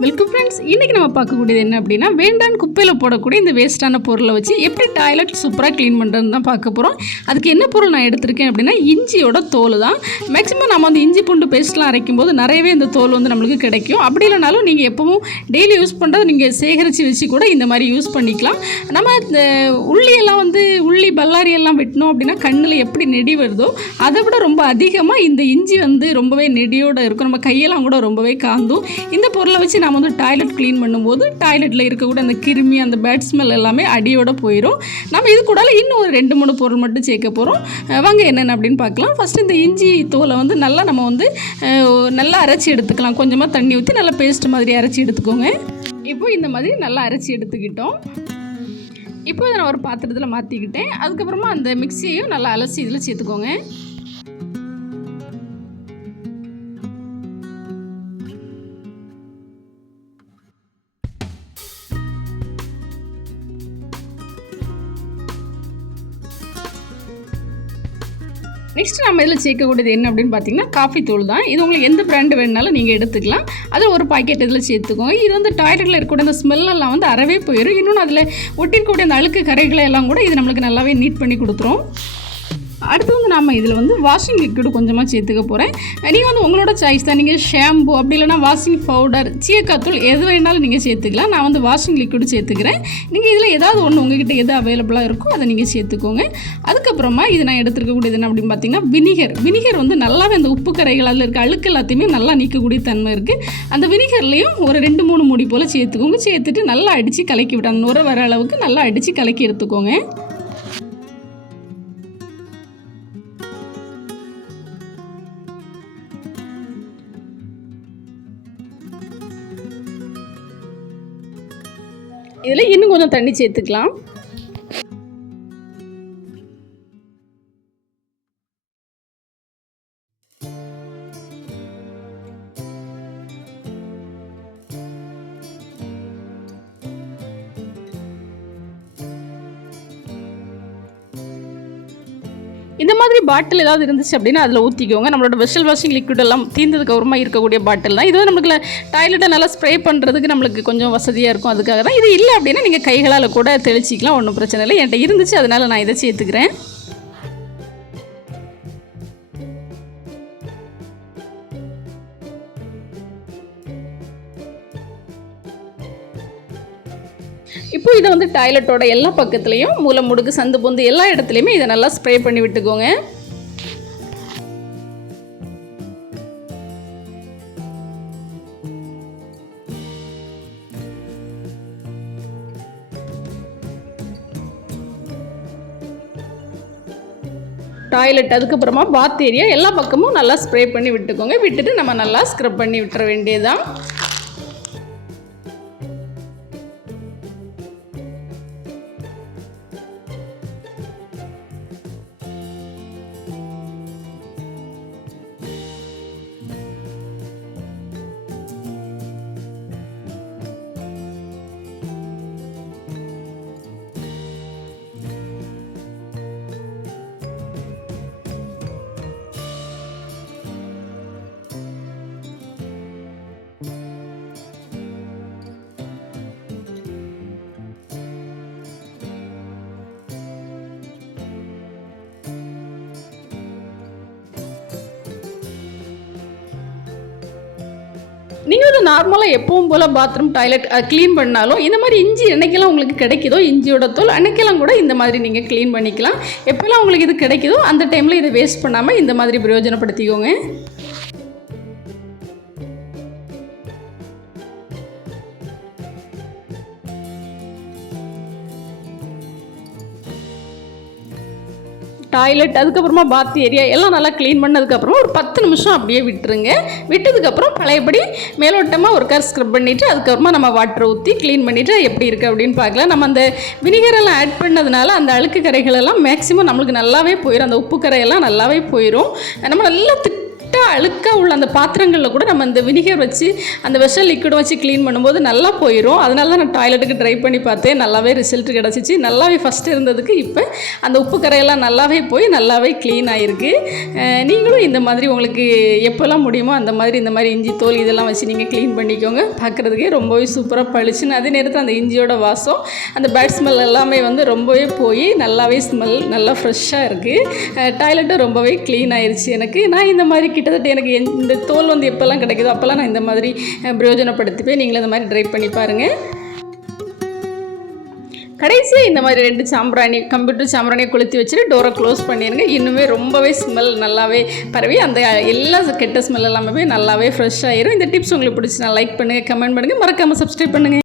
Welcome friends இன்றைக்கி நம்ம பார்க்கக்கூடியது என்ன அப்படின்னா வேண்டான் குப்பையில் போடக்கூடிய இந்த வேஸ்ட்டான பொருளை வச்சு எப்படி டாய்லெட் சூப்பராக க்ளீன் பண்ணுறதுன்னு தான் பார்க்க போகிறோம் அதுக்கு என்ன பொருள் நான் எடுத்திருக்கேன் அப்படின்னா இஞ்சியோட தோல் தான் மேக்ஸிமம் நம்ம அந்த இஞ்சி பூண்டு பேஸ்ட்லாம் அரைக்கும் போது நிறையவே இந்த தோல் வந்து நம்மளுக்கு கிடைக்கும். அப்படி இல்லைனாலும் நீங்கள் எப்பவும் டெய்லி யூஸ் பண்ணுறது நீங்கள் சேகரித்து வச்சு கூட இந்த மாதிரி யூஸ் பண்ணிக்கலாம். நம்ம இந்த உள்ளியெல்லாம் புள்ளி பல்லாரி எல்லாம் வெட்டினோம் அப்படின்னா கண்ணில் எப்படி நெடி வருதோ அதை விட ரொம்ப அதிகமாக இந்த இஞ்சி வந்து ரொம்பவே நெடியோடு இருக்கும். நம்ம கையெல்லாம் கூட ரொம்பவே காந்தும். இந்த பொருளை வச்சு நம்ம வந்து டாய்லெட் க்ளீன் பண்ணும்போது டாய்லெட்டில் இருக்கக்கூடிய அந்த கிருமி அந்த பேட் ஸ்மெல் எல்லாமே அடியோடு போயிடும் நம்ம இது கூட இன்னும் ஒரு ரெண்டு மூணு பொருள் மட்டும் சேர்க்க போகிறோம் வாங்க என்னென்ன அப்படின்னு பார்க்கலாம். ஃபஸ்ட்டு இந்த இஞ்சி தோலை வந்து நல்லா நம்ம வந்து நல்லா அரைச்சி எடுத்துக்கலாம். கொஞ்சமாக தண்ணி ஊற்றி நல்லா பேஸ்ட் மாதிரி அரைச்சி எடுத்துக்கோங்க. இப்போ இந்த மாதிரி நல்லா அரைச்சி எடுத்துக்கிட்டோம். இப்போ இதை நான் ஒரு பாத்திரத்தில் மாற்றிக்கிட்டேன் அதுக்கப்புறமா அந்த மிக்சியையும் நல்லா அலசி இதில் சேர்த்துக்கோங்க. நெக்ஸ்ட் நம்ம இதில் சேர்க்கக்கூடியது என்ன அப்படின்னு பார்த்தீங்கன்னா காஃபி தூள் தான். இது உங்களுக்கு எந்த பிராண்டு வேணுனாலும் நீங்கள் எடுத்துக்கலாம். அதில் ஒரு பாக்கெட் இதில் சேர்த்துக்கோங்க. இது வந்து டாய்லெட்டில் இருக்கக்கூடிய அந்த ஸ்மெல்லெல்லாம் வந்து அறவே போயிடும் இன்னொன்று அதில் ஒட்டிருக்கக்கூடிய அந்த அழுக்கு கரைகளை எல்லாம் கூட இது நம்மளுக்கு நல்லாவே நீட் பண்ணி கொடுத்துரும். அடுத்து வந்து நாம் இதில் வந்து வாஷிங் லிக்விடு கொஞ்சமாக சேர்த்துக்க போகிறேன் நீங்கள் வந்து உங்களோட சாய்ஸ் தான். நீங்கள் ஷாம்பு அப்படி இல்லைனா வாஷிங் பவுடர் சீயக்காத்தூள் எது வேணாலும் நீங்கள் சேர்த்துக்கலாம். நான் வந்து வாஷிங் லிக்விடு சேர்த்துக்கிறேன். நீங்கள் இதில் ஏதாவது ஒன்று உங்ககிட்ட எது அவைலபிளாக இருக்கோ அதை நீங்கள் சேர்த்துக்கோங்க. அதுக்கப்புறமா இது நான் எடுத்துருக்கக்கூடியது என்ன அப்படின்னு பார்த்தீங்கன்னா வினிகர் வினிகர் வந்து நல்லாவே அந்த உப்பு கரைகள் அதில் இருக்க அழுக்கு எல்லாத்தையுமே நல்லா நீக்கக்கூடிய தன்மை இருக்குது அந்த வினிகர்லேயும் ஒரு ரெண்டு மூணு மூடி போல் சேர்த்துக்கோங்க. சேர்த்துட்டு நல்லா அடித்து கலக்கி விட்டு அந்த நுர வர அளவுக்கு நல்லா அடித்து கலக்கி எடுத்துக்கோங்க. இதில் இன்னும் கொஞ்சம் தண்ணி சேர்த்துக்கலாம். இந்த மாதிரி பாட்டில் ஏதாவது இருந்துச்சு அப்படின்னா அதில் ஊற்றிக்கோங்க நம்மளோட வெஷல் வாஷிங் லிக்விட் எல்லாம் தீர்ந்ததுக்கு அப்புறமா இருக்கக்கூடிய பாட்டில் தான். இது நம்மளுக்கு டாய்லெட்டை நல்லா ஸ்ப்ரே பண்ணுறதுக்கு நம்மளுக்கு கொஞ்சம் வசதியாக இருக்கும். அதுக்காக தான். இது இல்லை அப்படின்னா நீங்கள் கைகளால் கூட தெளிச்சிக்கலாம். ஒன்றும் பிரச்சனை இல்லை. என்கிட்ட இருந்துச்சு. அதனால் நான் இதை சேர்த்துக்கிறேன். இப்போ இதை வந்து டாய்லெட்டோட எல்லா பக்கத்துலேயும் மூலை முடுக்கு சந்து பொந்து எல்லா இடத்துலையுமே இதை நல்லா ஸ்ப்ரே பண்ணி விட்டுக்கோங்க. டாய்லெட் அதுக்கப்புறமா பாத் ஏரியா எல்லா பக்கமும் நல்லா ஸ்ப்ரே பண்ணி விட்டுக்கோங்க. விட்டுட்டு நம்ம நல்லா ஸ்க்ரப் பண்ணி விட்டுற வேண்டியதுதான். நீங்கள் வந்து நார்மலாக எப்பவும் போல் பாத்ரூம் டாய்லெட் க்ளீன் பண்ணாலும் இந்த மாதிரி இஞ்சி என்னைக்கெல்லாம் உங்களுக்கு கிடைக்குதோ இஞ்சியோட தோல் அன்னைக்கெல்லாம் கூட இந்த மாதிரி நீங்கள் க்ளீன் பண்ணிக்கலாம். எப்போல்லாம் உங்களுக்கு இது கிடைக்குதோ அந்த டைமில் இதை வேஸ்ட் பண்ணாமல் இந்த மாதிரி பிரயோஜனப்படுத்திக்கோங்க. டாய்லெட் அதுக்கப்புறமா பாத் ஏரியா எல்லாம் நல்லா க்ளீன் பண்ணதுக்கப்புறம் ஒரு பத்து நிமிஷம் அப்படியே விட்டுருங்க. விட்டதுக்கப்புறம் பழையபடி மேலோட்டமாக ஒரு கார் ஸ்க்ரப் பண்ணிவிட்டு அதுக்கப்புறமா நம்ம வாட்டர் ஊற்றி க்ளீன் பண்ணிவிட்டு எப்படி இருக்குது அப்படின்னு பார்க்கலாம். நம்ம அந்த வினிகரெல்லாம் ஆட் பண்ணதுனால அந்த அழுக்கு கரைகளெல்லாம் மேக்ஸிமம் நம்மளுக்கு நல்லாவே போயிடும் அந்த உப்பு கரையெல்லாம் நல்லாவே போயிடும் நம்ம நல்லா திட்டாக அழுக்காக உள்ள அந்த பாத்திரங்களில் கூட நம்ம இந்த வினிகர் வச்சு அந்த விஷல் லிக்விட் வச்சு க்ளீன் பண்ணும்போது நல்லா போயிடும் அதனால தான் நான் டாய்லெட்டுக்கு ட்ரை பண்ணி பார்த்தேன். நல்லாவே ரிசல்ட் கிடச்சிச்சு. நல்லாவே ஃபஸ்ட்டு இருந்ததுக்கு இப்போ அந்த உப்பு கரையெல்லாம் நல்லாவே போய் நல்லாவே க்ளீன் ஆகிருக்கு நீங்களும் இந்த மாதிரி உங்களுக்கு எப்போல்லாம் முடியுமோ அந்த மாதிரி இந்த மாதிரி இஞ்சி தோல் இதெல்லாம் வச்சு நீங்கள் க்ளீன் பண்ணிக்கோங்க. பார்க்குறதுக்கே ரொம்பவே சூப்பராக பளிச்சுன்னு அதே நேரத்தில் அந்த இஞ்சியோட வாசம் அந்த பேட் ஸ்மெல் எல்லாமே வந்து ரொம்பவே போய் நல்லாவே ஸ்மெல் நல்லா ஃப்ரெஷ்ஷாக இருக்குது டாய்லெட்டும் ரொம்பவே க்ளீன் ஆயிடுச்சு எனக்கு. நான் இந்த மாதிரி கிட்டத்தட்ட எனக்கு எந்த- இந்த தோல் வந்து எப்போல்லாம் கிடைக்குதோ அப்போல்லாம் நான் இந்த மாதிரி பிரயோஜனப்படுத்திப்பேன். நீங்களும் இந்த மாதிரி ட்ரை பண்ணி பாருங்கள் கடைசியாக இந்த மாதிரி ரெண்டு சாம்பிராணி கம்ப்யூட்டர் சாம்பிராணியை கொளுத்தி வச்சுட்டு டோரை க்ளோஸ் பண்ணிடுங்க இன்னுமே ரொம்பவே ஸ்மெல் நல்லாவே பரவி அந்த எல்லா கெட்ட ஸ்மெல் எல்லாமே நல்லாவே ஃப்ரெஷ் ஆயிரும். இந்த டிப்ஸ் உங்களுக்கு பிடிச்சி நான் லைக் பண்ணுங்கள் கமெண்ட் பண்ணுங்கள் மறக்காமல் சப்ஸ்கிரைப் பண்ணுங்கள்